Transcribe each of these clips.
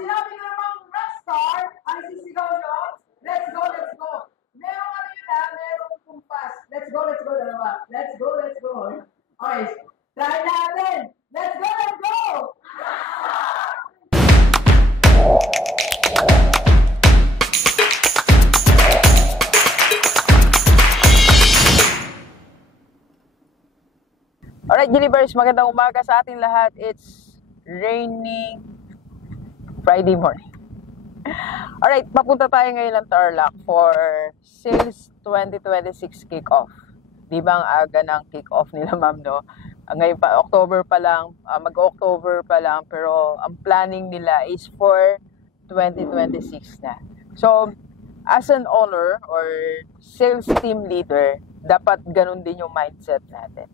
sinabi nyo namang rockstar, ay sisigaw nyo, let's go, let's go. Merong ano yun merong kumpas. Let's go, dalawa. Let's go, let's go. Okay, try natin. Let's go, let's go! Alright, Gilibers, magandang umaga sa ating lahat. It's raining Friday morning. Alright, papunta tayo ngayon ng Tarlac for Sales 2026 Kick-Off. Di ba ang aga ng kick-off nila, ma'am, no? Ngayon pa, October pa lang, mag-October pa lang, pero ang planning nila is for 2026 na. So, as an owner or sales team leader, dapat ganun din yung mindset natin.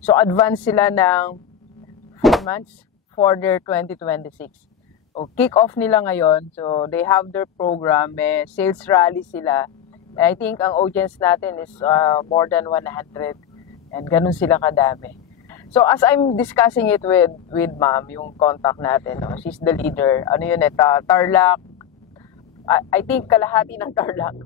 So, advance sila ng 4 months for their 2026. So, kick-off nila ngayon. So, they have their program. May sales rally sila. And I think ang audience natin is more than 100. And ganun sila kadami. So, as I'm discussing it with ma'am, yung contact natin, no? She's the leader. Ano yun, Tarlac. I think kalahati ng Tarlac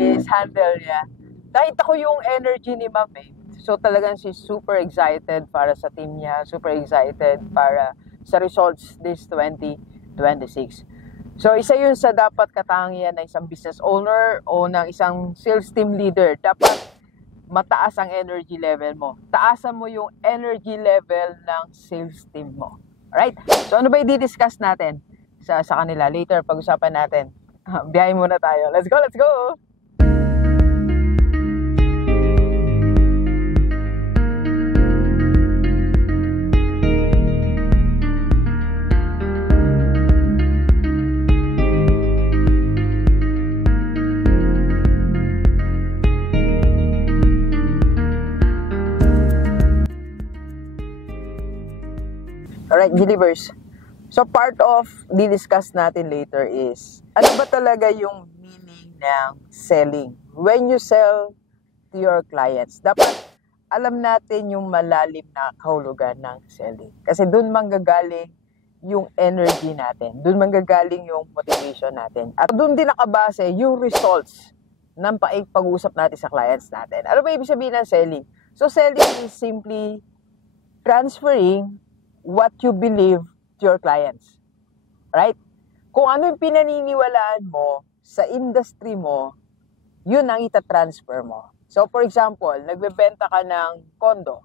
is handle niya. Nakita ko yung energy ni ma'am eh. So talagang she's super excited para sa team niya, super excited para sa results this 2026. So isa yun sa dapat katangian ng isang business owner o ng isang sales team leader. Dapat mataas ang energy level mo. Taasan mo yung energy level ng sales team mo. Alright? So ano ba i-discuss natin sa kanila? Later, pag-usapan natin. Biyahe muna tayo. Let's go, let's go! Alright, Gilibers. So, part of di-discuss natin later is, ano ba talaga yung meaning ng selling? When you sell to your clients, dapat alam natin yung malalim na kahulugan ng selling. Kasi doon manggagaling yung energy natin. Doon manggagaling yung motivation natin. At doon din nakabase yung results ng pag-uusap natin sa clients natin. Ano ba ibig sabihin ng selling? So, selling is simply transferring what you believe to your clients. Right? Kung ano yung pinaniniwalaan mo sa industry mo, yun ang itatransfer mo. So, for example, nagbebenta ka ng condo.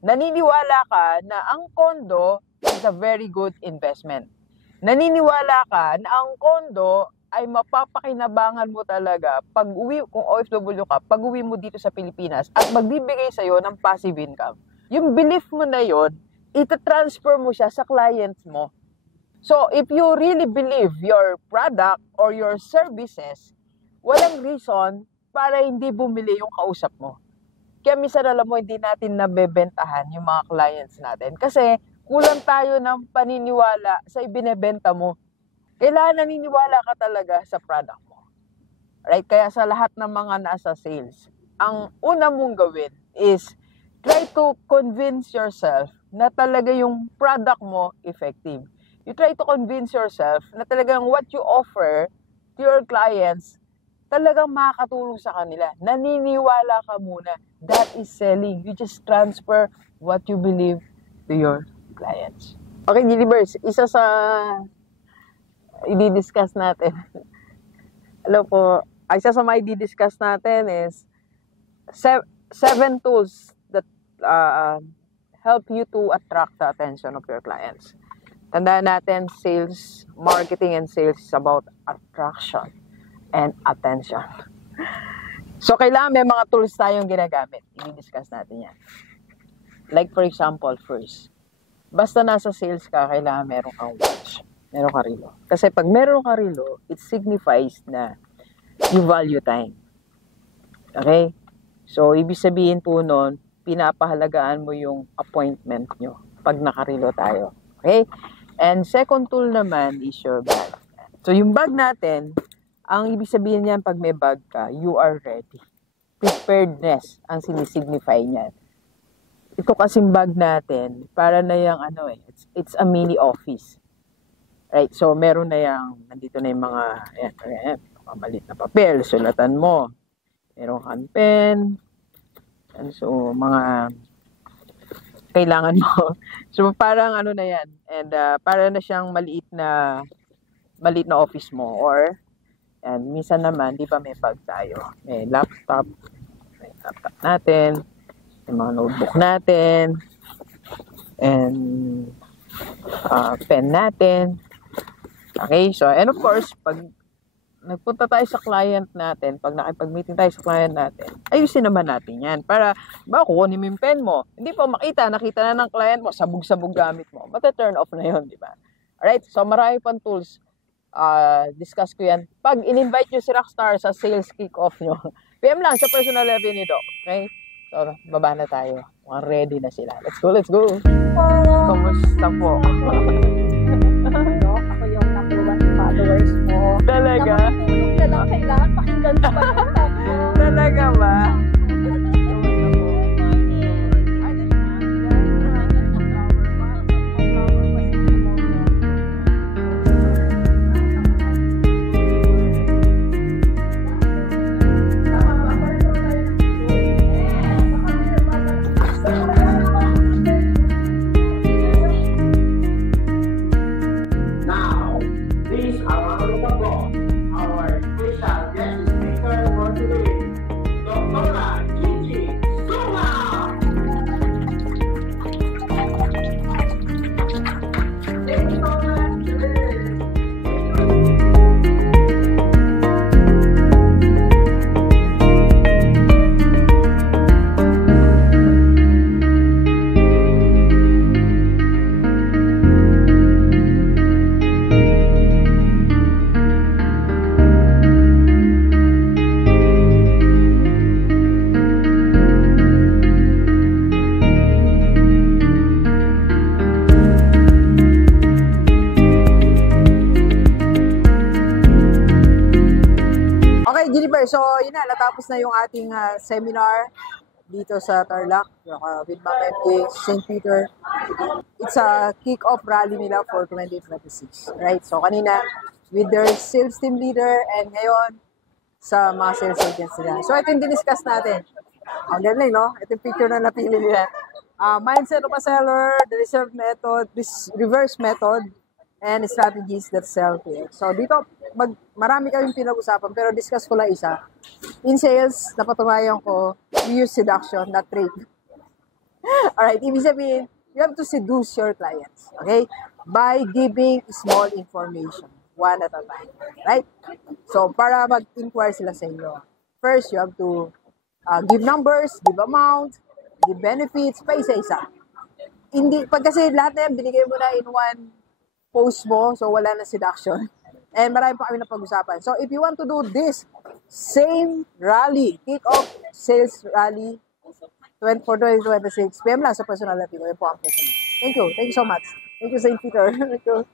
Naniniwala ka na ang condo is a very good investment. Naniniwala ka na ang condo ay mapapakinabangan mo talaga pag uwi, kung OFW ka, pag uwi mo dito sa Pilipinas at magbibigay sa'yo ng passive income. Yung belief mo na yun, ita-transfer mo siya sa clients mo. So, if you really believe your product or your services, walang reason para hindi bumili yung kausap mo. Kaya minsan alam mo, hindi natin nabebentahan yung mga clients natin. Kasi kulang tayo ng paniniwala sa ibinebenta mo. Kailangan naniniwala ka talaga sa product mo. Right? Kaya sa lahat ng mga nasa sales, ang una mong gawin is try to convince yourself na talaga yung product mo effective. You try to convince yourself na talagang what you offer to your clients talagang makakatulong sa kanila. Naniniwala ka muna. That is selling. You just transfer what you believe to your clients. Okay, Gilibers, isa sa i-discuss natin. Hello po. Isa sa may i-discuss natin is 7 tools that help you to attract the attention of your clients. Tandaan natin, sales, marketing and sales is about attraction and attention. So, kailangan may mga tools tayong ginagamit. I-discuss natin yan. Like for example, first, basta nasa sales ka, kailangan meron kang watch. Meron ka relo. Kasi pag meron ka relo, it signifies na you value time. Okay? So, ibig sabihin po nun, pinapahalagaan mo yung appointment nyo pag nakarelo tayo. Okay? And second tool naman is your bag. So, yung bag natin, ang ibig sabihin niyan pag may bag ka, you are ready. Preparedness ang sinisignify niyan. Ito kasing bag natin, para na yung it's a mini office. Right, so meron na nandito na yung mga, ayan, maliit na papel, sulatan mo. Meron kang pen, and so mga kailangan mo. So parang ano na yan, and para na siyang maliit na office mo, or and minsan naman, di ba may bag tayo, may laptop natin, may mga notebook natin, and pen natin. Okay, so and of course, pag nagpunta tayo sa client natin, pag nakipag-meeting tayo sa client natin, ayusin naman natin yan. Para, ba, kukunin mo yung pen mo. Hindi pa nakita na ng client mo, sabog-sabog gamit mo. Mata-turn off na yun, di ba? Alright, so marami pang tools. Discuss ko yan. Pag in-invite nyo si Rockstar sa sales kick-off nyo, PM lang sa personal level ni Doc. Okay? So, baba na tayo. Mukhang ready na sila. Let's go, let's go. Kamusta po? Ako yung number 1 followers mo. Talaga? Nakatulog na lang kailangan pakinggan ko pa yung talk mo. Talaga ba? Jennifer, so yun na, natapos na yung ating seminar dito sa Tarlac with Ma'am MJ, St. Peter. It's a kick-off rally nila for 2026, right? So kanina, with their sales team leader, and ngayon, sa mga sales agents nila. So ito yung diniscuss natin. Ang galing, no? Ito yung picture na napili nila. Mindset of a seller, the reverse method, and strategies that sell here. So dito, marami kaming pinag-usapan, pero discuss ko lang isa. In sales, napatunayan ko, we use seduction, not trade. Alright, ibig sabihin, you have to seduce your clients, okay? By giving small information, one at a time, right? So, para mag-inquire sila sa inyo, first, you have to give numbers, give amount, give benefits, pa isa-isa. Hindi, pag kasi lahat na yan, binigay mo na in one post mo, so wala na seduction. And marami pa kami na pag-usapan. So, if you want to do this same rally, kick-off sales rally for 2026, PM lang sa personal natin. Ito po ang personal. Thank you. Thank you so much. Thank you, St. Peter. Thank you.